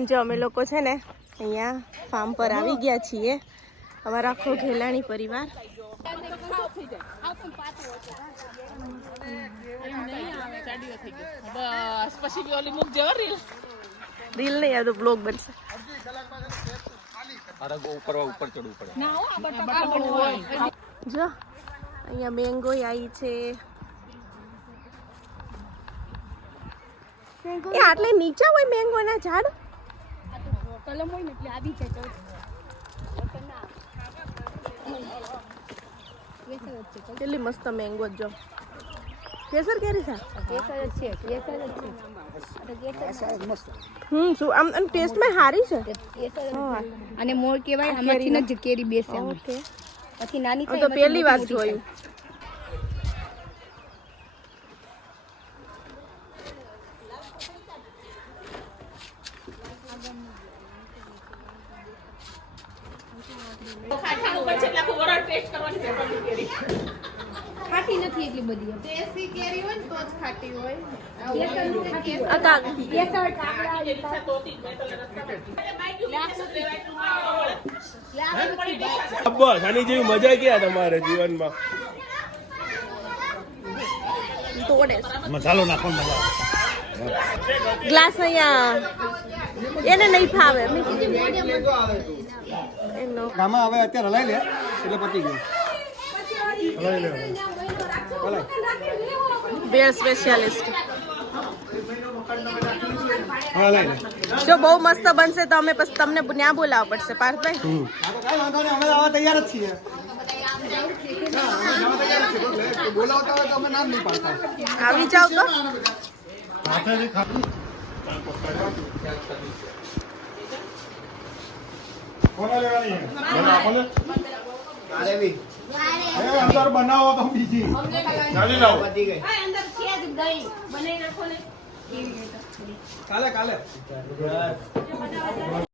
સાંજે અમે લોકો છે ને અહીંયા ફાર્મ પર આવી ગયા છીએ. અમારો આખો ઘેલાણી પરિવાર. બસ પછી ઓલી મુક જેવો રીલ. નહીં આ તો બ્લોગ બનશે. મારે ઉપર ઉપર ચડવું પડે. જો અહીંયા મેંગો આવી છે. એ આટલે નીચા હોય મેંગોના ઝાડ? કલમ હોય ને એટલે આવી જાય કેટલી મસ્ત મેંગો જો કેસર કેરી છે? કેસર જ છે કેસર જ છે. તો હમ શું આમ અને ટેસ્ટમાં સારી છે? કેસર હા. છે. અને મોર કહેવાય આમાંથી જ કેરી બેસે. ઓકે. પછી નાની તો પહેલી વાર જોયું. ખાખા ઉપર છે એટલે આખું વરાળ ટેસ્ટ કરવાની છે પણ કેરી ખાટી નથી એટલી બધી દેશી કેરી હોય. તો જ ખાટી હોય બસ આની જેવી મજા ક્યાં તમારે જીવનમાં? મસાલો નાખો મજા ગ્લાસ અહીંયા. એને નહીં ફાવે. મેં કીધું ગામાં હવે અત્યારે હલાઈ લે એટલે પતી ગયું. હલાઈ જો બહુ મસ્ત બનશે તો અમે પછી તમને ત્યાં બોલાવવા પડશે પાર્થભાઈ. અમે તૈયાર જ છીએ. બોલાવતા હોય તો અંદર બનાવો તો બીજી. ચાલી લાવો કાલે કાલે.